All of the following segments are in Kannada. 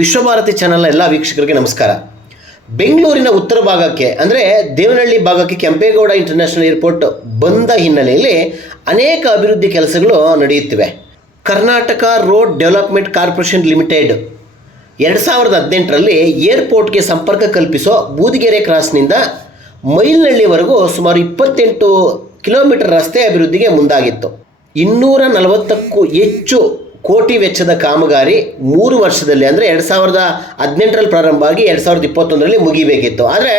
ವಿಶ್ವಭಾರತಿ ಚಾನಲ್ನ ಎಲ್ಲ ವೀಕ್ಷಕರಿಗೆ ನಮಸ್ಕಾರ. ಬೆಂಗಳೂರಿನ ಉತ್ತರ ಭಾಗಕ್ಕೆ, ಅಂದರೆ ದೇವನಹಳ್ಳಿ ಭಾಗಕ್ಕೆ ಕೆಂಪೇಗೌಡ ಇಂಟರ್ನ್ಯಾಷನಲ್ ಏರ್ಪೋರ್ಟ್ ಬಂದ ಹಿನ್ನೆಲೆಯಲ್ಲಿ ಅನೇಕ ಅಭಿವೃದ್ಧಿ ಕೆಲಸಗಳು ನಡೆಯುತ್ತಿವೆ. Karnataka road development corporation limited ಎರಡು ಸಾವಿರದ ಹದಿನೆಂಟರಲ್ಲಿ ಏರ್ಪೋರ್ಟ್ಗೆ ಸಂಪರ್ಕ ಕಲ್ಪಿಸೋ ಬೂದಿಗೆರೆ ಕ್ರಾಸ್ನಿಂದ ಮೈಲ್ನಳ್ಳಿವರೆಗೂ ಸುಮಾರು ಇಪ್ಪತ್ತೆಂಟು ಕಿಲೋಮೀಟರ್ ರಸ್ತೆ ಅಭಿವೃದ್ಧಿಗೆ ಮುಂದಾಗಿತ್ತು. ಇನ್ನೂರ ನಲವತ್ತಕ್ಕೂ ಹೆಚ್ಚು ಕೋಟಿ ವೆಚ್ಚದ ಕಾಮಗಾರಿ ಮೂರು ವರ್ಷದಲ್ಲಿ, ಅಂದರೆ ಎರಡು ಸಾವಿರದ ಹದಿನೆಂಟರಲ್ಲಿ ಪ್ರಾರಂಭ ಆಗಿ ಎರಡು ಸಾವಿರದ ಇಪ್ಪತ್ತೊಂದರಲ್ಲಿ ಮುಗಿಬೇಕಿತ್ತು. ಆದರೆ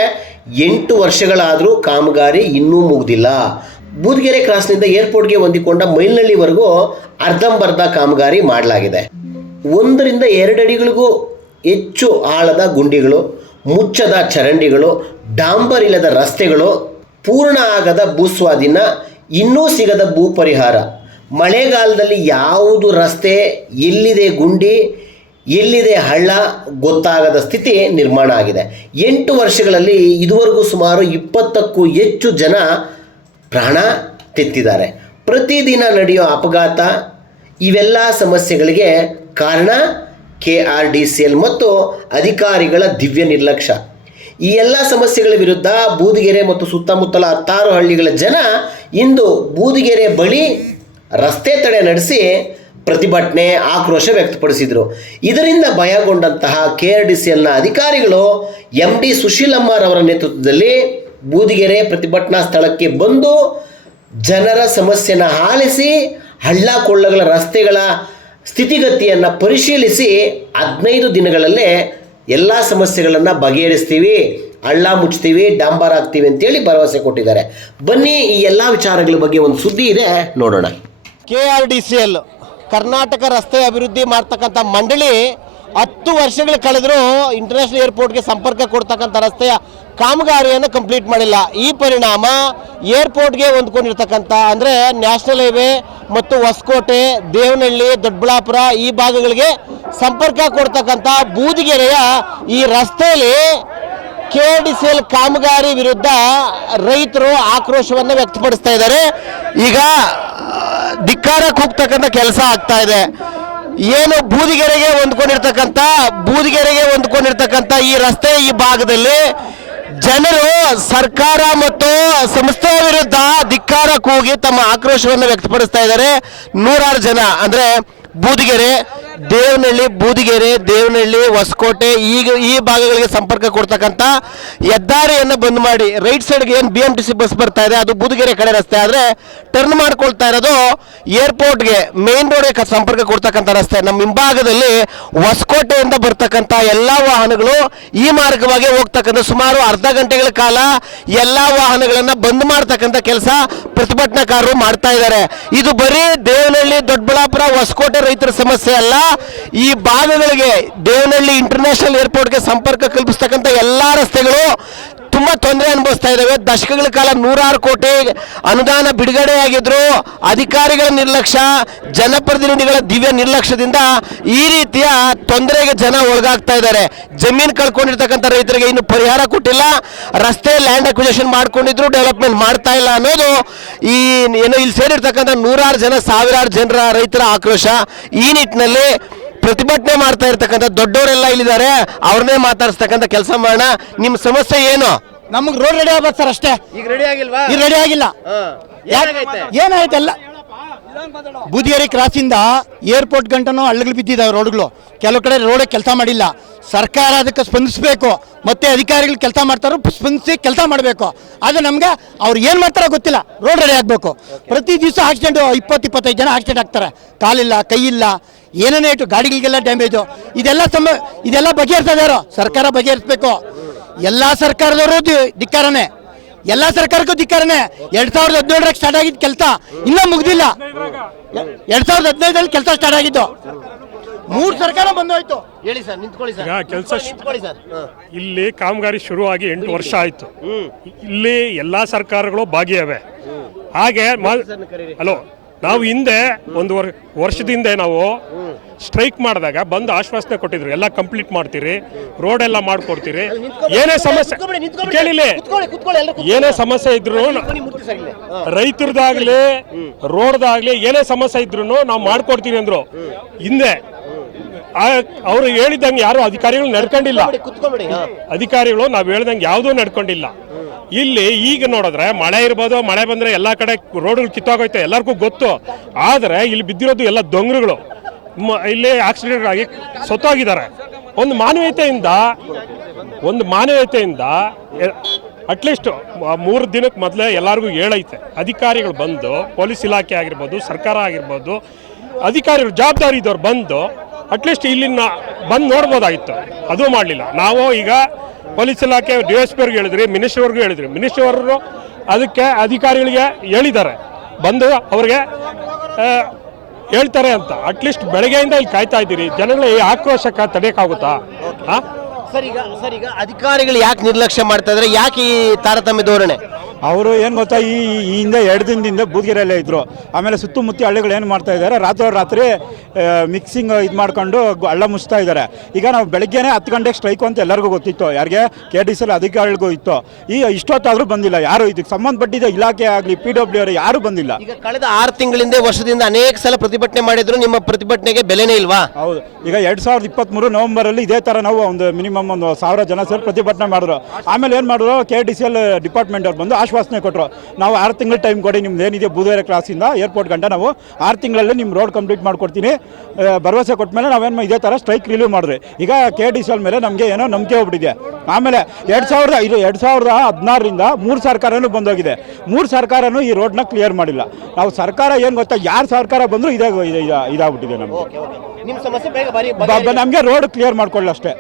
ಎಂಟು ವರ್ಷಗಳಾದರೂ ಕಾಮಗಾರಿ ಇನ್ನೂ ಮುಗಿದಿಲ್ಲ. ಬೂದಿಗೆರೆ ಕ್ರಾಸ್ನಿಂದ ಏರ್ಪೋರ್ಟ್ಗೆ ಹೊಂದಿಕೊಂಡ ಮೈಲ್ನಳ್ಳಿವರೆಗೂ ಅರ್ಧಂಬರ್ಧ ಕಾಮಗಾರಿ ಮಾಡಲಾಗಿದೆ. ಒಂದರಿಂದ ಎರಡು ಅಡಿಗಳಿಗೂ ಹೆಚ್ಚು ಆಳದ ಗುಂಡಿಗಳು, ಮುಚ್ಚದ ಚರಂಡಿಗಳು, ಡಾಂಬರ್ ಇಲ್ಲದ ರಸ್ತೆಗಳು, ಪೂರ್ಣ ಆಗದ ಭೂಸ್ವಾಧೀನ, ಇನ್ನೂ ಸಿಗದ ಭೂ ಪರಿಹಾರ. ಮಳೆಗಾಲದಲ್ಲಿ ಯಾವುದು ರಸ್ತೆ, ಎಲ್ಲಿದೆ ಗುಂಡಿ, ಎಲ್ಲಿದೆ ಹಳ್ಳ ಗೊತ್ತಾಗದ ಸ್ಥಿತಿ ನಿರ್ಮಾಣ ಆಗಿದೆ. ಎಂಟು ವರ್ಷಗಳಲ್ಲಿ ಇದುವರೆಗೂ ಸುಮಾರು ಇಪ್ಪತ್ತಕ್ಕೂ ಹೆಚ್ಚು ಜನ ಪ್ರಾಣ ತೆತ್ತಿದ್ದಾರೆ. ಪ್ರತಿದಿನ ನಡೆಯೋ ಅಪಘಾತ, ಇವೆಲ್ಲ ಸಮಸ್ಯೆಗಳಿಗೆ ಕಾರಣ K R D C L ಮತ್ತು ಅಧಿಕಾರಿಗಳ ದಿವ್ಯ ನಿರ್ಲಕ್ಷ್ಯ. ಈ ಎಲ್ಲ ಸಮಸ್ಯೆಗಳ ವಿರುದ್ಧ ಬೂದಿಗೆರೆ ಮತ್ತು ಸುತ್ತಮುತ್ತಲ ಹತ್ತಾರು ಹಳ್ಳಿಗಳ ಜನ ಇಂದು ಬೂದಿಗೆರೆ ಬಳಿ ರಸ್ತೆ ತಡೆ ನಡೆಸಿ ಪ್ರತಿಭಟನೆ ಆಕ್ರೋಶ ವ್ಯಕ್ತಪಡಿಸಿದರು. ಇದರಿಂದ ಭಯಗೊಂಡಂತಹ ಕೆ ಆರ್ ಡಿ ಸಿ ಎಲ್ನ ಅಧಿಕಾರಿಗಳು ಎಂ ಡಿ ಸುಶೀಲಮ್ಮರವರ ನೇತೃತ್ವದಲ್ಲಿ ಬೂದಿಗೆರೆ ಪ್ರತಿಭಟನಾ ಸ್ಥಳಕ್ಕೆ ಬಂದು ಜನರ ಸಮಸ್ಯೆನ ಆಲಿಸಿ ಹಳ್ಳ ಕೊಳ್ಳಗಳ ರಸ್ತೆಗಳ ಸ್ಥಿತಿಗತಿಯನ್ನು ಪರಿಶೀಲಿಸಿ ಹದಿನೈದು ದಿನಗಳಲ್ಲೇ ಎಲ್ಲ ಸಮಸ್ಯೆಗಳನ್ನು ಬಗೆಹರಿಸ್ತೀವಿ, ಹಳ್ಳ ಮುಚ್ತೀವಿ, ಡಾಂಬರ್ ಹಾಕ್ತೀವಿ ಅಂತೇಳಿ ಭರವಸೆ ಕೊಟ್ಟಿದ್ದಾರೆ. ಬನ್ನಿ ಈ ಎಲ್ಲ ವಿಚಾರಗಳ ಬಗ್ಗೆ ಒಂದು ಸುದ್ದಿ ಇದೆ, ನೋಡೋಣ. K R D C L Karnataka ರಸ್ತೆ ಅಭಿವೃದ್ಧಿ ಮಾಡ್ತಕ್ಕಂಥ ಮಂಡಳಿ ಹತ್ತು ವರ್ಷಗಳು ಕಳೆದರೂ ಇಂಟರ್ನ್ಯಾಷನಲ್ ಏರ್ಪೋರ್ಟ್ಗೆ ಸಂಪರ್ಕ ಕೊಡ್ತಕ್ಕಂಥ ರಸ್ತೆಯ ಕಾಮಗಾರಿಯನ್ನು ಕಂಪ್ಲೀಟ್ ಮಾಡಿಲ್ಲ. ಈ ಪರಿಣಾಮ ಏರ್ಪೋರ್ಟ್ಗೆ ಹೊಂದ್ಕೊಂಡಿರ್ತಕ್ಕಂಥ ಅಂದರೆ ನ್ಯಾಷನಲ್ ಹೈವೇ ಮತ್ತು ಹೊಸಕೋಟೆ, ದೇವನಹಳ್ಳಿ, ದೊಡ್ಡಬಳ್ಳಾಪುರ ಈ ಭಾಗಗಳಿಗೆ ಸಂಪರ್ಕ ಕೊಡ್ತಕ್ಕಂಥ ಬೂದಿಗೆರೆಯ ಈ ರಸ್ತೆಯಲ್ಲಿ ಕೆ ಡಿ ಸಿ ಎಲ್ ಕಾಮಗಾರಿ ವಿರುದ್ಧ ರೈತರು ಆಕ್ರೋಶವನ್ನು ವ್ಯಕ್ತಪಡಿಸ್ತಾ ಇದ್ದಾರೆ. ಈಗ ಧಿಕ್ಕಾರ ಕೂಗ್ತಕ್ಕಂಥ ಕೆಲಸ ಆಗ್ತಾ ಇದೆ. ಏನು ಬೂದಿಗೆರೆಗೆ ಹೊಂದ್ಕೊಂಡಿರ್ತಕ್ಕಂಥ ಬೂದಿಗೆರೆಗೆ ಹೊಂದ್ಕೊಂಡಿರ್ತಕ್ಕಂಥ ಈ ರಸ್ತೆ ಈ ಭಾಗದಲ್ಲಿ ಜನರು ಸರ್ಕಾರ ಮತ್ತು ಸಂಸ್ಥೆಯ ವಿರುದ್ಧ ಧಿಕ್ಕಾರ ಕೂಗಿ ತಮ್ಮ ಆಕ್ರೋಶವನ್ನು ವ್ಯಕ್ತಪಡಿಸ್ತಾ ಇದ್ದಾರೆ. ನೂರಾರು ಜನ, ಅಂದರೆ ಬೂದಿಗೆರೆ ದೇವನಹಳ್ಳಿ, ಬೂದಿಗೆರೆ, ದೇವನಹಳ್ಳಿ, ಹೊಸಕೋಟೆ, ಈಗ ಈ ಭಾಗಗಳಿಗೆ ಸಂಪರ್ಕ ಕೊಡ್ತಕ್ಕಂಥ ಹೆದ್ದಾರಿಯನ್ನು ಬಂದ್ ಮಾಡಿ. ರೈಟ್ ಸೈಡ್ಗೆ ಏನು B M T C bus ಬರ್ತಾ ಇದೆ, ಅದು ಬೂದಿಗೆರೆ ಕಡೆ ರಸ್ತೆ ಆದರೆ ಟರ್ನ್ ಮಾಡ್ಕೊಳ್ತಾ ಇರೋದು ಏರ್ಪೋರ್ಟ್ಗೆ ಮೇನ್ ರೋಡ್ಗೆ ಸಂಪರ್ಕ ಕೊಡ್ತಕ್ಕಂಥ ರಸ್ತೆ. ನಮ್ಮ ಹಿಂಭಾಗದಲ್ಲಿ ಹೊಸಕೋಟೆಯಿಂದ ಬರ್ತಕ್ಕಂಥ ಎಲ್ಲ ವಾಹನಗಳು ಈ ಮಾರ್ಗವಾಗಿ ಹೋಗ್ತಕ್ಕಂಥ ಸುಮಾರು ಅರ್ಧ ಗಂಟೆಗಳ ಕಾಲ ಎಲ್ಲ ವಾಹನಗಳನ್ನು ಬಂದ್ ಮಾಡ್ತಕ್ಕಂಥ ಕೆಲಸ ಪ್ರತಿಭಟನಾಕಾರರು ಮಾಡ್ತಾ ಇದ್ದಾರೆ. ಇದು ಬರೀ ದೇವನಹಳ್ಳಿ, ದೊಡ್ಡಬಳ್ಳಾಪುರ, ಹೊಸಕೋಟೆ ರೈತರ ಸಮಸ್ಯೆ ಅಲ್ಲ. ಈ ಭಾಗಗಳಿಗೆ ದೇವನಹಳ್ಳಿ ಇಂಟರ್ನ್ಯಾಷನಲ್ ಏರ್ಪೋರ್ಟ್ಗೆ ಸಂಪರ್ಕ ಕಲ್ಪಿಸ್ತಕ್ಕಂಥ ಎಲ್ಲ ರಸ್ತೆಗಳು ತುಂಬಾ ತೊಂದರೆ ಅನುಭವಿಸ್ತಾ ಇದ್ದಾವೆ ದಶಕಗಳ ಕಾಲ ನೂರಾರು ಕೋಟಿ ಅನುದಾನ ಬಿಡುಗಡೆ ಆಗಿದ್ರು ಅಧಿಕಾರಿಗಳ ನಿರ್ಲಕ್ಷ್ಯ, ಜನಪ್ರತಿನಿಧಿಗಳ ದಿವ್ಯ ನಿರ್ಲಕ್ಷ್ಯದಿಂದ ಈ ರೀತಿಯ ತೊಂದರೆಗೆ ಜನ ಒಳಗಾಗ್ತಾ ಇದ್ದಾರೆ. ಜಮೀನು ಕಳ್ಕೊಂಡಿರ್ತಕ್ಕಂಥ ರೈತರಿಗೆ ಇನ್ನು ಪರಿಹಾರ ಕೊಟ್ಟಿಲ್ಲ. ರಸ್ತೆ ಲ್ಯಾಂಡ್ ಅಕ್ವಿಜೇಷನ್ ಮಾಡ್ಕೊಂಡಿದ್ರು ಡೆವಲಪ್ಮೆಂಟ್ ಮಾಡ್ತಾ ಇಲ್ಲ ಅನ್ನೋದು ಈ ಏನು ಇಲ್ಲಿ ಸೇರಿರ್ತಕ್ಕಂಥ ನೂರಾರು ಜನ, ಸಾವಿರಾರು ಜನರ ರೈತರ ಆಕ್ರೋಶ. ಈ ನಿಟ್ಟಿನಲ್ಲಿ ಪ್ರತಿಭಟನೆ ಮಾಡ್ತಾ ಇರ್ತಕ್ಕಂಥ ದೊಡ್ಡವರೆಲ್ಲ ಇಲ್ಲಿದ್ದಾರೆ ಅವ್ರನ್ನೇ ಮಾತಾಡಿಸ್ತಕ್ಕಂಥ ಕೆಲಸ ಮಾಡೋಣ. ನಿಮ್ಮ ಸಮಸ್ಯೆ ಏನು? ನಮಗೆ ರೋಡ್ ರೆಡಿ ಆಗ್ಬೇಕು ಸರ್ ಅಷ್ಟೇ. ಈಗ ರೆಡಿ ಆಗಿಲ್ವಾ? ಈಗ ರೆಡಿ ಆಗಿಲ್ಲ. ಏನಾಯ್ತು ಎಲ್ಲ ಬೂದಿಗೆರೆ ಕ್ರಾಸಿಂದ ಏರ್ಪೋರ್ಟ್ ಗಂಟನೂ ಹಳ್ಳಗಳು ಬಿದ್ದಿದ್ದಾವೆ ರೋಡ್ಗಳು. ಕೆಲವು ಕಡೆ ರೋಡ್ ಕೆಲಸ ಮಾಡಿಲ್ಲ. ಸರ್ಕಾರ ಅದಕ್ಕೆ ಸ್ಪಂದಿಸಬೇಕು. ಮತ್ತೆ ಅಧಿಕಾರಿಗಳು ಕೆಲಸ ಮಾಡ್ತಾರೋ ಸ್ಪಂದಿಸಿ ಕೆಲಸ ಮಾಡಬೇಕು. ಆದರೆ ನಮಗೆ ಅವ್ರು ಏನು ಮಾಡ್ತಾರೋ ಗೊತ್ತಿಲ್ಲ. ರೋಡ್ ರೆಡಿ ಆಗಬೇಕು. ಪ್ರತಿ ದಿವಸ ಆಕ್ಸಿಡೆಂಟ್ ಇಪ್ಪತ್ತು ಇಪ್ಪತ್ತೈದು ಜನ ಆಕ್ಸಿಡೆಂಟ್ ಆಗ್ತಾರೆ. ಕಾಲಿಲ್ಲ ಕೈ ಇಲ್ಲ ಏನೇನೇ ಇಟ್ಟು ಗಾಡಿಗಳಿಗೆಲ್ಲ ಡ್ಯಾಮೇಜು ಇದೆಲ್ಲ ಸಮ ಇದೆಲ್ಲ ಬಗೆಹರಿಸ್ತಾ ಇದಾರೋ. ಸರ್ಕಾರ ಬಗೆಹರಿಸ್ಬೇಕು. ಎಲ್ಲ ಸರ್ಕಾರದವರು ಧಿಕ್ಕಾರನೇ. ಎಲ್ಲ ಸರ್ಕಾರಕ್ಕೂ ಧಿಕ್ಕಾರನೆ. ಎರಡ್ ಸಾವಿರದ ಹದಿನೇಳರಾಗ ಸ್ಟಾರ್ಟ್ ಆಗಿದ್ದ ಕೆಲಸ ಇನ್ನೂ ಮುಗ್ದಿಲ್ಲ. ಎರಡ್ ಸಾವಿರದ ಹದಿನೈದರಲ್ಲಿ ಕೆಲಸ ಸ್ಟಾರ್ಟ್ ಆಗಿದ್ದು. ಮೂರು ಸರ್ಕಾರ ಬಂದೋಯ್ತು. ಹೇಳಿ ಸರ್ ನಿಂತ್ಕೊಳ್ಳಿ ಸರ್. ಈಗ ಕೆಲಸ ನಿಂತ್ಕೊಳ್ಳಿ ಸರ್. ಇಲ್ಲಿ ಕಾಮಗಾರಿ ಶುರುವಾಗಿ ಎಂಟು ವರ್ಷ ಆಯ್ತು. ಇಲ್ಲಿ ಎಲ್ಲಾ ಸರ್ಕಾರಗಳು ಭಾಗಿಯಾವೆ. ಹಾಗೆ ಹಲೋ. ನಾವು ಹಿಂದೆ ಒಂದು ವರ್ ವರ್ಷದಿಂದೆ ನಾವು ಸ್ಟ್ರೈಕ್ ಮಾಡಿದಾಗ ಬಂದು ಆಶ್ವಾಸನೆ ಕೊಟ್ಟಿದ್ರು ಎಲ್ಲ ಕಂಪ್ಲೀಟ್ ಮಾಡ್ತೀರಿ ರೋಡ್ ಎಲ್ಲ ಮಾಡ್ಕೊಡ್ತೀರಿ. ಏನೇ ಸಮಸ್ಯೆ ಕೇಳಿಲ್ಲ. ಏನೇ ಸಮಸ್ಯೆ ಇದ್ರು ರೈತರದಾಗ್ಲಿ ರೋಡ್ದಾಗ್ಲಿ ಏನೇ ಸಮಸ್ಯೆ ಇದ್ರು ನಾವು ಮಾಡ್ಕೊಡ್ತೀವಿ ಅಂದ್ರು. ಹಿಂದೆ ಅವರು ಹೇಳಿದಂಗೆ ಯಾರು ಅಧಿಕಾರಿಗಳು ನಡ್ಕೊಂಡಿಲ್ಲ. ಅಧಿಕಾರಿಗಳು ನಾವು ಹೇಳ್ದಂಗೆ ಯಾವುದೂ ನಡ್ಕೊಂಡಿಲ್ಲ. ಇಲ್ಲಿ ಈಗ ನೋಡಿದ್ರೆ ಮಳೆ ಇರ್ಬೋದು, ಮಳೆ ಬಂದ್ರೆ ಎಲ್ಲಾ ಕಡೆ ರೋಡ್ಗಳು ಕಿತ್ತೋಗೈತೆ ಎಲ್ಲರಿಗೂ ಗೊತ್ತು. ಆದ್ರೆ ಇಲ್ಲಿ ಬಿದ್ದಿರೋದು ಎಲ್ಲ ದೊಂಗರುಗಳು. ಇಲ್ಲಿ ಆಕ್ಸಿಡೆಂಟ್ ಆಗಿ ಸತ್ತೋಗಿದ್ದಾರೆ. ಒಂದು ಮಾನವೀಯತೆಯಿಂದ ಒಂದು ಮಾನವೀಯತೆಯಿಂದ ಅಟ್ಲೀಸ್ಟ್ ಮೂರು ದಿನಕ್ಕೆ ಮೊದಲೇ ಎಲ್ಲರಿಗೂ ಹೇಳೈತೆ. ಅಧಿಕಾರಿಗಳು ಬಂದು, ಪೊಲೀಸ್ ಇಲಾಖೆ ಆಗಿರ್ಬೋದು, ಸರ್ಕಾರ ಆಗಿರ್ಬೋದು, ಅಧಿಕಾರಿಗಳು ಜವಾಬ್ದಾರಿ ಇದ್ದವ್ರು ಬಂದು ಅಟ್ಲೀಸ್ಟ್ ಇಲ್ಲಿ ಬಂದು ನೋಡ್ಬೋದಾಗಿತ್ತು. ಅದು ಮಾಡಲಿಲ್ಲ. ನಾವು ಈಗ ಪೊಲೀಸ್ ಇಲಾಖೆ ಡಿ ಎಸ್ ಪಿ ಅವ್ರಿಗೆ ಹೇಳಿದ್ರಿ ಮಿನಿಸ್ಟರ್ ಅವ್ರಿಗೂ ಹೇಳಿದ್ರಿ. ಅವರು ಅದಕ್ಕೆ ಅಧಿಕಾರಿಗಳಿಗೆ ಹೇಳಿದ್ದಾರೆ. ಬಂದು ಅವ್ರಿಗೆ ಹೇಳ್ತಾರೆ ಅಂತ. ಅಟ್ಲೀಸ್ಟ್ ಬೆಳಗ್ಗೆಯಿಂದ ಇಲ್ಲಿ ಕಾಯ್ತಾ ಇದ್ದೀರಿ. ಜನಗಳ ಈ ಆಕ್ರೋಶಕ್ಕೆ ತಡೆಯೋಕ್ಕಾಗುತ್ತಾ ಹಾಂ ಸರ್ ಈಗ ಸರ್ ಈಗ ಅಧಿಕಾರಿಗಳು ಯಾಕೆ ನಿರ್ಲಕ್ಷ್ಯ ಮಾಡ್ತಾ ಇದ್ರೆ? ಯಾಕೆ ಈ ತಾರತಮ್ಯ ಧೋರಣೆ? ಅವರು ಏನು ಗೊತ್ತಾ ಈ ಈ ಹಿಂದೆ ಎರಡು ದಿನದಿಂದ ಬೂದ್ಗೆರೆಯಲ್ಲೇ ಇದ್ರು. ಆಮೇಲೆ ಸುತ್ತಮುತ್ತ ಹಳ್ಳಿಗಳು ಏನು ಮಾಡ್ತಾ ಇದ್ದಾರೆ ರಾತ್ರಿ ರಾತ್ರಿ ಮಿಕ್ಸಿಂಗ್ ಇದು ಮಾಡ್ಕೊಂಡು ಹಳ್ಳ ಮುಚ್ತಾ ಇದ್ದಾರೆ ಈಗ ನಾವು ಬೆಳಗ್ಗೆನೇ ಹತ್ತು ಗಂಟೆಗೆ ಸ್ಟ್ರೈಕು ಅಂತ ಎಲ್ಲರಿಗೂ ಗೊತ್ತಿತ್ತು. ಯಾರಿಗೆ? ಕೆ ಡಿ ಸಿ ಎಲ್ ಅಧಿಕಾರಿಗಳಿಗೂ ಇತ್ತು. ಈ ಇಷ್ಟೊತ್ತಾದರೂ ಬಂದಿಲ್ಲ ಯಾರು ಇದಕ್ಕೆ ಸಂಬಂಧಪಟ್ಟಿದ್ದ ಇಲಾಖೆ ಆಗಲಿ ಪಿ ಡಬ್ಲ್ಯೂ ಅವರು ಯಾರು ಬಂದಿಲ್ಲ. ಈಗ ಕಳೆದ ಆರು ತಿಂಗಳಿಂದ ವರ್ಷದಿಂದ ಅನೇಕ ಸಲ ಪ್ರತಿಭಟನೆ ಮಾಡಿದ್ರು ನಿಮ್ಮ ಪ್ರತಿಭಟನೆಗೆ ಬೆಲೆನೇ ಇಲ್ವಾ? ಹೌದು. ಈಗ ಎರಡು ಸಾವಿರದ ಇಪ್ಪತ್ತ್ಮೂರು ನವೆಂಬರಲ್ಲಿ ಇದೇ ಥರ ನಾವು ಒಂದು ಮಿನಿಮಮ್ ಒಂದು ಸಾವಿರ ಜನ ಸೇರಿ ಪ್ರತಿಭಟನೆ ಮಾಡಿದ್ರು. ಆಮೇಲೆ ಏನು ಮಾಡಿದ್ರು? K D C L department ಅವ್ರು ಬಂದು ಆಶ್ವಾಸನೆ ಕೊಟ್ಟರು ನಾವು ಆರು ತಿಂಗಳ ಟೈಮ್ ಕೊಡಿ ನಿಮ್ದು ಏನಿದೆ ಬೂದೇರೆ ಕ್ಲಾಸಿಂದ ಏರ್ಪೋರ್ಟ್ ಗಂಟ ನಾವು ಆರು ತಿಂಗಳಲ್ಲಿ ನಿಮ್ಮ ರೋಡ್ ಕಂಪ್ಲೀಟ್ ಮಾಡ್ಕೊಡ್ತೀನಿ. ಭರವಸೆ ಕೊಟ್ಟ ಮೇಲೆ ನಾವೇನು ಇದೇ ಥರ ಸ್ಟ್ರೈಕ್ ರಿಲೀವ್ ಮಾಡಿದ್ರಿ ಈಗ ಕೆ ಡಿ ಸಿ ಎಲ್ ಮೇಲೆ ನಮಗೆ ಏನೋ ನಂಬಿಕೆ ಹೋಗ್ಬಿಟ್ಟಿದೆ. ಆಮೇಲೆ ಎರಡು ಸಾವಿರದ ಇದು ಎರಡು ಸಾವಿರದ ಹದಿನಾರರಿಂದ ಮೂರು ಸರ್ಕಾರನೂ ಬಂದೋಗಿದೆ. ಮೂರು ಸರ್ಕಾರನೂ ಈ ರೋಡ್ನ ಕ್ಲಿಯರ್ ಮಾಡಿಲ್ಲ. ನಾವು ಸರ್ಕಾರ ಏನು ಗೊತ್ತಾ? ಯಾರು ಸರ್ಕಾರ ಬಂದರೂ ಇದೇ ಇದೆ- ಇದೆ- ಇದಾಗ್ಬಿಟ್ಟಿದೆ ನಮಗೆ. ನಿಮ್ಮ ಸಮಸ್ಯೆ ಬೇಗ ಬರೀ ನಮಗೆ ರೋಡ್ ಕ್ಲಿಯರ್ ಮಾಡ್ಕೊಳ್ಳಿ ಅಷ್ಟೇ.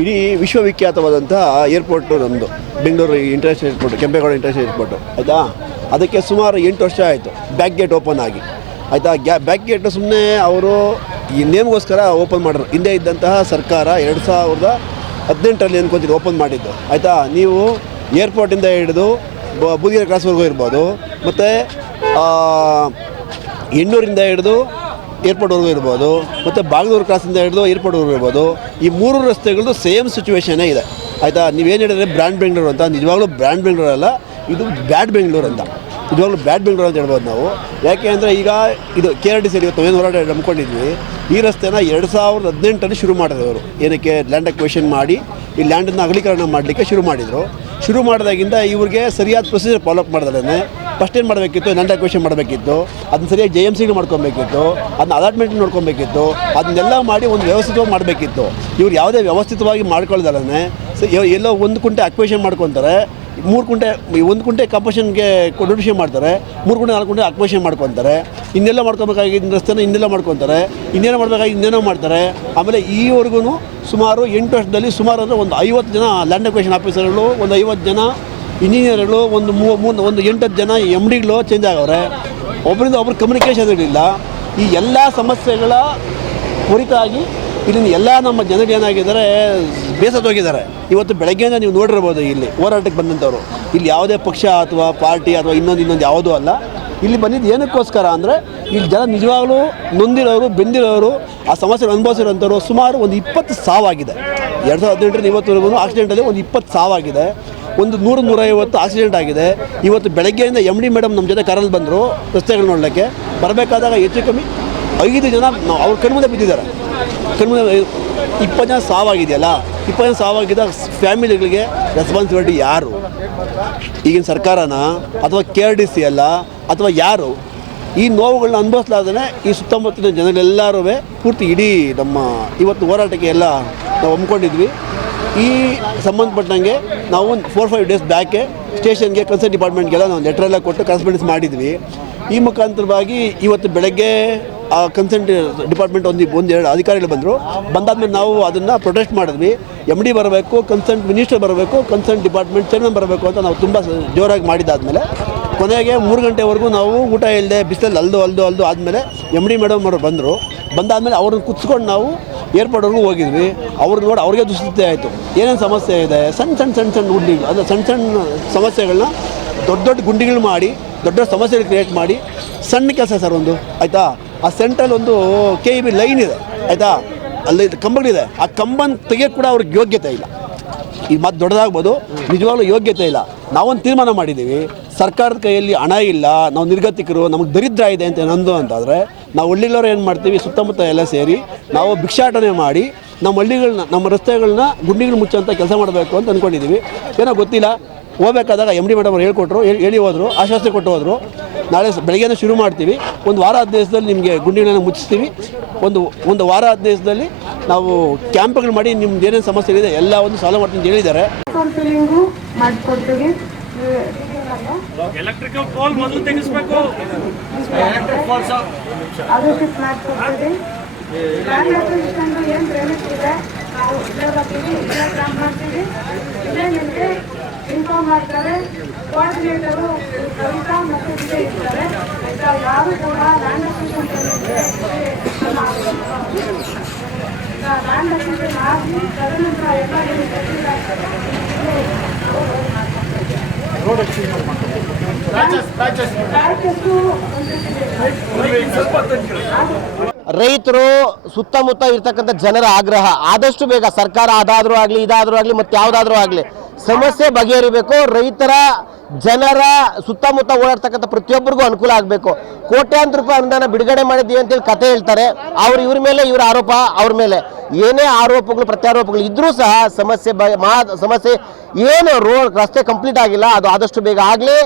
ಇಡೀ ವಿಶ್ವವಿಖ್ಯಾತವಾದಂಥ ಏರ್ಪೋರ್ಟು ನಮ್ಮದು Bengaluru international airport, Kempegowda international airport, ಆಯಿತಾ? ಅದಕ್ಕೆ ಸುಮಾರು ಎಂಟು ವರ್ಷ ಆಯಿತು, ಬ್ಯಾಕ್ ಗೇಟ್ ಓಪನ್ ಆಗಿ. ಆಯಿತಾ? ಗ್ಯಾ, ಬ್ಯಾಕ್ ಗೇಟು ಸುಮ್ಮನೆ ಅವರು ಈ ನೇಮ್ಗೋಸ್ಕರ ಓಪನ್ ಮಾಡಿದ್ರು. ಹಿಂದೆ ಇದ್ದಂತಹ ಸರ್ಕಾರ ಎರಡು ಸಾವಿರದ ಹದಿನೆಂಟರಲ್ಲಿ ಅನ್ಕೊಂತೀನಿ ಓಪನ್ ಮಾಡಿದ್ದು. ಆಯಿತಾ? ನೀವು ಏರ್ಪೋರ್ಟಿಂದ ಹಿಡಿದು ಬೂದಿಗೆರೆ ಕ್ರಾಸ್ವರೆಗೂ ಇರ್ಬೋದು ಮತ್ತು ಎಣ್ಣೂರಿಂದ ಹಿಡಿದು ಏರ್ಪೋರ್ಟ್ವರೆಗೂ ಇರ್ಬೋದು, ಮತ್ತು ಬಾಗಲೂರು ಕ್ರಾಸಿಂದ ಹಿಡಿದು ಏರ್ಪೋರ್ಟ್ವರೆಗೂ ಇರ್ಬೋದು, ಈ ಮೂರು ರಸ್ತೆಗಳದ್ದು ಸೇಮ್ ಸಿಚುವೇಶನೇ ಇದೆ. ಆಯಿತಾ? ನೀವೇನು ಹೇಳಿದ್ರೆ ಬ್ರ್ಯಾಂಡ್ ಬೆಂಗಳೂರು ಅಂತ. ನಿಜವಾಗ್ಲೂ ಬ್ರ್ಯಾಂಡ್ ಬೆಂಗಳೂರು ಅಲ್ಲ, ಇದು ಬ್ಯಾಡ್ ಬೆಂಗಳೂರು ಅಂತ. ನಿಜವಾಗ್ಲೂ ಬ್ಯಾಡ್ ಬೆಂಗಳೂರು ಅಂತ ಹೇಳ್ಬೋದು ನಾವು. ಯಾಕೆ ಅಂದರೆ ಈಗ ಇದು ಕೆ ಆರ್ ಟಿ ಸಿ ಇವತ್ತು ಏನು ಹೋರಾಟ ನಂಬ್ಕೊಂಡಿದ್ವಿ ಈ ರಸ್ತೆನ ಎರಡು ಸಾವಿರದ ಹದಿನೆಂಟರಲ್ಲಿ ಶುರು ಮಾಡಿದ್ರು ಅವರು ಏನಕ್ಕೆ? ಲ್ಯಾಂಡ್ ಅಕ್ವೇಷನ್ ಮಾಡಿ, ಈ ಲ್ಯಾಂಡನ್ನು ಅಗಲೀಕರಣ ಮಾಡಲಿಕ್ಕೆ ಶುರು ಮಾಡಿದರು. ಶುರು ಮಾಡಿದಾಗಿಂದ ಇವ್ರಿಗೆ ಸರಿಯಾದ ಪ್ರೊಸೀಜರ್ ಫಾಲೋಅಪ್ ಮಾಡ್ದಾರೆ ಫಸ್ಟ್ ಏನು ಮಾಡಬೇಕಿತ್ತು? ಲ್ಯಾಂಡ್ ಅಕ್ವೇಷನ್ ಮಾಡಬೇಕಿತ್ತು. ಅದನ್ನ ಸರಿಯಾಗಿ ಜೆ ಎಂ ಸಿಗೆ ಮಾಡ್ಕೊಬೇಕಿತ್ತು. ಅದನ್ನ ಅಲಾಟ್ಮೆಂಟ್ ನೋಡ್ಕೊಬೇಕಿತ್ತು. ಅದನ್ನೆಲ್ಲ ಮಾಡಿ ಒಂದು ವ್ಯವಸ್ಥಿತವಾಗಿ ಮಾಡಬೇಕಿತ್ತು. ಇವ್ರು ಯಾವುದೇ ವ್ಯವಸ್ಥಿತವಾಗಿ ಮಾಡ್ಕೊಳ್ದಲ್ಲೇ ಎಲ್ಲೋ ಒಂದು ಕುಂಟೆ ಅಕ್ವೇಷನ್ ಮಾಡ್ಕೊತಾರೆ, ಮೂರು ಕುಂಟೆ ಒಂದು ಕುಂಟೆ ಕಂಪೋಷನ್ಗೆ ಡೊನೇಷನ್ ಮಾಡ್ತಾರೆ, ಮೂರು ಕುಂಟೆ, ನಾಲ್ಕು ಕುಂಟೆ ಅಕ್ವೇಷನ್ ಮಾಡ್ಕೊತಾರೆ. ಇನ್ನೆಲ್ಲ ಮಾಡ್ಕೊಬೇಕಾಗಿದ್ದ ರಸ್ತೆನ ಇನ್ನೆಲ್ಲ ಮಾಡ್ಕೊತಾರೆ. ಇನ್ನೇನೋ ಮಾಡಬೇಕಾಗಿ ಇನ್ನೇನೋ ಮಾಡ್ತಾರೆ. ಆಮೇಲೆ ಈವರೆಗೂ ಸುಮಾರು ಎಂಟು ವರ್ಷದಲ್ಲಿ ಸುಮಾರು ಅಂದರೆ ಒಂದು ಐವತ್ತು ಜನ ಲ್ಯಾಂಡ್ ಅಕ್ವೇಷನ್ ಆಫೀಸರ್ಗಳು ಒಂದು ಐವತ್ತು ಜನ ಇಂಜಿನಿಯರ್ಗಳು ಒಂದು ಮೂ ಮೂರು ಒಂದು ಎಂಟತ್ತು ಜನ ಎಂ ಡಿಗಳು ಚೇಂಜ್ ಆಗವ್ರೆ. ಒಬ್ಬರಿಂದ ಒಬ್ರು ಕಮ್ಯುನಿಕೇಷನ್ ಇರಲಿಲ್ಲ. ಈ ಎಲ್ಲ ಸಮಸ್ಯೆಗಳ ಕುರಿತಾಗಿ ಇಲ್ಲಿನ ಎಲ್ಲ ನಮ್ಮ ಜನರು ಏನಾಗಿದ್ದಾರೆ ಬೇಸತ್ತೋಗಿದ್ದಾರೆ ಇವತ್ತು ಬೆಳಗ್ಗೆಯಿಂದ ನೀವು ನೋಡಿರ್ಬೋದು ಇಲ್ಲಿ ಹೋರಾಟಕ್ಕೆ ಬಂದಂಥವ್ರು. ಇಲ್ಲಿ ಯಾವುದೇ ಪಕ್ಷ ಅಥವಾ ಪಾರ್ಟಿ ಅಥವಾ ಇನ್ನೊಂದು ಇನ್ನೊಂದು ಯಾವುದೂ ಅಲ್ಲ. ಇಲ್ಲಿ ಬಂದಿದ್ದು ಏನಕ್ಕೋಸ್ಕರ ಅಂದರೆ, ಇಲ್ಲಿ ಜನ ನಿಜವಾಗ್ಲೂ ನೊಂದಿರೋರು, ಬೆಂದಿರೋರು, ಆ ಸಮಸ್ಯೆ ಅನುಭವಿಸಿರೋಂಥವ್ರು ಸುಮಾರು ಒಂದು ಇಪ್ಪತ್ತು ಸಾವಾಗಿದೆ ಎರಡು ಸಾವಿರದ ಹದಿನೆಂಟರಿಂದ ಇವತ್ತು ಆಕ್ಸಿಡೆಂಟಲ್ಲಿ ಒಂದು ಇಪ್ಪತ್ತು ಸಾವಾಗಿದೆ ಒಂದು ನೂರು ನೂರೈವತ್ತು ಆಕ್ಸಿಡೆಂಟ್ ಆಗಿದೆ. ಇವತ್ತು ಬೆಳಗ್ಗೆಯಿಂದ ಎಂ ಡಿ ಮೇಡಮ್ ನಮ್ಮ ಜೊತೆ ಕರಲ್ಲಿ ಬಂದರು ರಸ್ತೆಗಳು ನೋಡಲಿಕ್ಕೆ. ಬರಬೇಕಾದಾಗ ಹೆಚ್ಚು ಕಮ್ಮಿ ಐದು ಜನ ಅವ್ರ ಕಣ್ಮುಂದೆ ಬಿದ್ದಿದ್ದಾರೆ. ಕಣ್ಮುಂದೆ ಇಪ್ಪತ್ತು ಜನ ಸಾವಾಗಿದೆಯಲ್ಲ? ಇಪ್ಪತ್ತು ಜನ ಸಾವಾಗಿದ್ದ ಫ್ಯಾಮಿಲಿಗಳಿಗೆ ರೆಸ್ಪಾನ್ಸಿಬಿಲಿಟಿ ಯಾರು? ಈಗಿನ ಸರ್ಕಾರನ ಅಥವಾ ಕೆ ಆರ್ ಡಿ ಸಿ ಅಲ್ಲ, ಅಥವಾ ಯಾರು? ಈ ನೋವುಗಳನ್ನ ಅನುಭವಿಸ್ಲಾದ್ರೆ ಈ ಸುತ್ತಮುತ್ತಲಿನ ಜನಗಳೆಲ್ಲರೂ ಪೂರ್ತಿ ಇಡೀ ನಮ್ಮ ಇವತ್ತು ಹೋರಾಟಕ್ಕೆ ಎಲ್ಲ ನಾವು ಹಮ್ಮಿಕೊಂಡಿದ್ವಿ ಈ ಸಂಬಂಧಪಟ್ಟಂಗೆ ನಾವು ಫೋರ್ ಫೈವ್ ಡೇಸ್ ಬ್ಯಾಕೆ ಸ್ಟೇಷನ್ಗೆ ಕನ್ಸರ್ನ್ ಡಿಪಾರ್ಟ್ಮೆಂಟ್ಗೆಲ್ಲ ನಾವು ಲೆಟರ್ ಎಲ್ಲ ಕೊಟ್ಟು ಕರೆಸ್ಪಾಂಡೆನ್ಸ್ ಮಾಡಿದ್ವಿ. ಈ ಮುಖಾಂತರವಾಗಿ ಇವತ್ತು ಬೆಳಗ್ಗೆ ಆ ಕನ್ಸರ್ನ್ ಡಿಪಾರ್ಟ್ಮೆಂಟ್ ಒಂದು ಒಂದು ಎರಡು ಅಧಿಕಾರಿಗಳು ಬಂದರು. ಬಂದಾದ್ಮೇಲೆ ನಾವು ಅದನ್ನು ಪ್ರೊಟೆಸ್ಟ್ ಮಾಡಿದ್ವಿ. ಎಂ ಡಿ ಬರಬೇಕು ಕನ್ಸರ್ನ್ ಮಿನಿಸ್ಟರ್ ಬರಬೇಕು ಕನ್ಸರ್ನ್ ಡಿಪಾರ್ಟ್ಮೆಂಟ್ ಚೇರ್ಮನ್ ಬರಬೇಕು ಅಂತ ನಾವು ತುಂಬ ಜೋರಾಗಿ ಮಾಡಿದ್ದಾದಮೇಲೆ ಕೊನೆಗೆ ಮೂರು ಗಂಟೆವರೆಗೂ ನಾವು ಊಟ ಇಲ್ಲದೆ ಬಿಸಿಲಲ್ಲಿ ಅಲ್ದು ಅಲ್ದು ಅಲ್ದು ಆದಮೇಲೆ ಎಂ ಡಿ ಮೇಡಮ್ ಅವರು ಬಂದರು. ಬಂದಾದಮೇಲೆ ಅವ್ರನ್ನ ಕುತ್ಸ್ಕೊಂಡು ನಾವು ಏರ್ಪೋರ್ಟ್ವರೆಗೂ ಹೋಗಿದ್ವಿ. ಅವ್ರು ನೋಡಿ ಅವ್ರಿಗೆ ದುಸ್ಥಿತಿ ಆಯಿತು. ಏನೇನು ಸಮಸ್ಯೆ ಇದೆ? ಸಣ್ಣ ಸಣ್ಣ ಸಣ್ಣ ಸಣ್ಣ ಗುಂಡಿಗಳು ಅಂದರೆ ಸಣ್ಣ ಸಣ್ಣ ಸಮಸ್ಯೆಗಳನ್ನ ದೊಡ್ಡ ದೊಡ್ಡ ಗುಂಡಿಗಳು ಮಾಡಿ, ದೊಡ್ಡ ದೊಡ್ಡ ಸಮಸ್ಯೆಗಳು ಕ್ರಿಯೇಟ್ ಮಾಡಿ, ಸಣ್ಣ ಕೆಲಸ ಸರ್ ಒಂದು. ಆಯಿತಾ? ಆ ಸೆಂಟ್ರಲ್ಲಿ ಒಂದು ಕೆ ಇ ಬಿ ಲೈನ್ ಇದೆ. ಆಯಿತಾ? ಅಲ್ಲಿ ಕಂಬಗಳಿದೆ. ಆ ಕಂಬನ ತೆಗಿಯೋಕ್ಕೆ ಕೂಡ ಅವ್ರಿಗೆ ಯೋಗ್ಯತೆ ಇಲ್ಲ. ಈ ಮತ್ತು ದೊಡ್ಡದಾಗ್ಬೋದು. ನಿಜವಾಗ್ಲೂ ಯೋಗ್ಯತೆ ಇಲ್ಲ. ನಾವೊಂದು ತೀರ್ಮಾನ ಮಾಡಿದ್ದೀವಿ. ಸರ್ಕಾರದ ಕೈಯಲ್ಲಿ ಹಣ ಇಲ್ಲ, ನಾವು ನಿರ್ಗತಿಕರು, ನಮಗೆ ದರಿದ್ರ ಇದೆ ಅಂತ ನಂದು ಅಂತಾದರೆ, ನಾವು ಹಳ್ಳಿಗಳವ್ರು ಏನು ಮಾಡ್ತೀವಿ, ಸುತ್ತಮುತ್ತ ಎಲ್ಲ ಸೇರಿ ನಾವು ಭಿಕ್ಷಾಟನೆ ಮಾಡಿ, ನಮ್ಮ ಹಳ್ಳಿಗಳನ್ನ, ನಮ್ಮ ರಸ್ತೆಗಳನ್ನ ಗುಂಡಿಗಳು ಮುಚ್ಚೋಂಥ ಕೆಲಸ ಮಾಡಬೇಕು ಅಂತ ಅಂದ್ಕೊಂಡಿದ್ದೀವಿ ಏನೋ ಗೊತ್ತಿಲ್ಲ, ಹೋಗ್ಬೇಕಾದಾಗ ಎಂ ಡಿ ಮೇಡಮ್ ಅವ್ರು ಹೇಳ್ಕೊಟ್ರು, ಹೇಳಿ ಹೋದರು, ಆಶ್ವಾಸನೆ ಕೊಟ್ಟು ಹೋದರು. ನಾಳೆ ಬೆಳಗ್ಗೆನೇ ಶುರು ಮಾಡ್ತೀವಿ. ಒಂದು ವಾರ ಹದಿನೈದದಲ್ಲಿ ನಿಮಗೆ ಗುಂಡಿಗಳನ್ನು ಮುಚ್ಚಿಸ್ತೀವಿ. ಒಂದು ಒಂದು ವಾರ ಹದಿನೈದದಲ್ಲಿ ನಾವು ಕ್ಯಾಂಪ್ಗಳು ಮಾಡಿ ನಿಮ್ದು ಏನೇನು ಸಮಸ್ಯೆ ಇದೆ ಎಲ್ಲ ಒಂದು ಸಾಲ ಮಾಡ್ತೀನಿ ಅಂತ ಹೇಳಿದ್ದಾರೆ. ಎಲೆಕ್ಟ್ರಿಕಲ್ ಪೋಲ್ ಮೊದಲು ತೆಗಿಸ್ಬೇಕು. ಎಲೆಕ್ಟ್ರಿಕ್ ಪೋಲ್ ಲ್ಯಾಂಡ್ ಅಕ್ವಿಸಿಷನ್ ಏನು ಡ್ರೈನೇಜ್ ಇದೆ ನಾವು ಇಲ್ಲೇ ಬರ್ತೀವಿ ಇಲ್ಲೇ ಕ್ಯಾಂಪ್ ಮಾಡ್ತೀವಿ. ಇಲ್ಲೇ ನಿಮಗೆ ಇನ್ಫಾರ್ಮ್ ಮಾಡ್ತಾರೆ. ಕೋಆರ್ಡಿನೇಟರು ಕವಿತಾ ಮತ್ತು ವಿಜಯ್ ಇರ್ತಾರೆ. ಆಯ್ತಾ ಯಾರು ಕೂಡ ಲ್ಯಾಂಡ್ ಅಕ್ವಿಸಿಷನ್ ಲ್ಯಾಂಡ್ ಅಕ್ವಿಸಿಷನ್ ಆಗಿ ತದನಂತರ ಎಲ್ಲ ಏನು ಗೊತ್ತಿಲ್ಲ ಪ್ಯಾಚಸ್ಸು ರೈತರು ಸುತ್ತಮುತ್ತ ಇರ್ತಕ್ಕಂಥ ಜನರ ಆಗ್ರಹ. ಆದಷ್ಟು ಬೇಗ ಸರ್ಕಾರ ಅದಾದರೂ ಆಗಲಿ, ಇದಾದರೂ ಆಗಲಿ, ಮತ್ತೆ ಯಾವುದಾದ್ರೂ ಆಗಲಿ. ಸಮಸ್ಯೆ ಬಗೆಹರಿಬೇಕು. ರೈತರ ಜನರ ಸುತ್ತಮುತ್ತ ಓಡಾಡ್ತಕ್ಕಂಥ ಪ್ರತಿಯೊಬ್ಬರಿಗೂ ಅನುಕೂಲ ಆಗಬೇಕು. ಕೋಟ್ಯಾಂತರ ರೂಪಾಯಿ ಅನುದಾನ ಬಿಡುಗಡೆ ಮಾಡಿದ್ದೀವಿ ಅಂತೇಳಿ ಕತೆ ಹೇಳ್ತಾರೆ. ಅವ್ರು ಇವ್ರ ಮೇಲೆ, ಇವ್ರ ಆರೋಪ ಅವ್ರ ಮೇಲೆ. ಏನೇ ಆರೋಪಗಳು, ಪ್ರತ್ಯಾರೋಪಗಳು ಇದ್ರೂ ಸಹ ಸಮಸ್ಯೆ ಬ ಮಾ ಸಮಸ್ಯೆ ಏನು ರೋಡ್ ರಸ್ತೆ ಕಂಪ್ಲೀಟ್ ಆಗಿಲ್ಲ, ಅದು ಆದಷ್ಟು ಬೇಗ ಆಗಲಿ.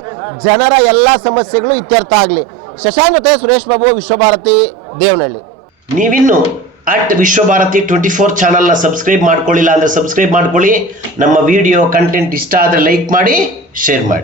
ಜನರ ಎಲ್ಲ ಸಮಸ್ಯೆಗಳು ಇತ್ಯರ್ಥ ಆಗಲಿ. ಶಶಾಂಕ್ ಜೊತೆ ಸುರೇಶ್ ಬಾಬು, ವಿಶ್ವಭಾರತಿ, ದೇವನಹಳ್ಳಿ. ನೀವಿನ್ನು ಅಟ್ ವಿಶ್ವಭಾರತಿ ಟ್ವೆಂಟಿ ಫೋರ್ ಚಾನಲ್ನ ಸಬ್ಸ್ಕ್ರೈಬ್ ಮಾಡ್ಕೊಳ್ಳಿಲ್ಲ ಅಂದರೆ ಸಬ್ಸ್ಕ್ರೈಬ್ ಮಾಡ್ಕೊಳ್ಳಿ. ನಮ್ಮ ವಿಡಿಯೋ ಕಂಟೆಂಟ್ ಇಷ್ಟ ಆದರೆ ಲೈಕ್ ಮಾಡಿ, ಶೇರ್ ಮಾಡಿ.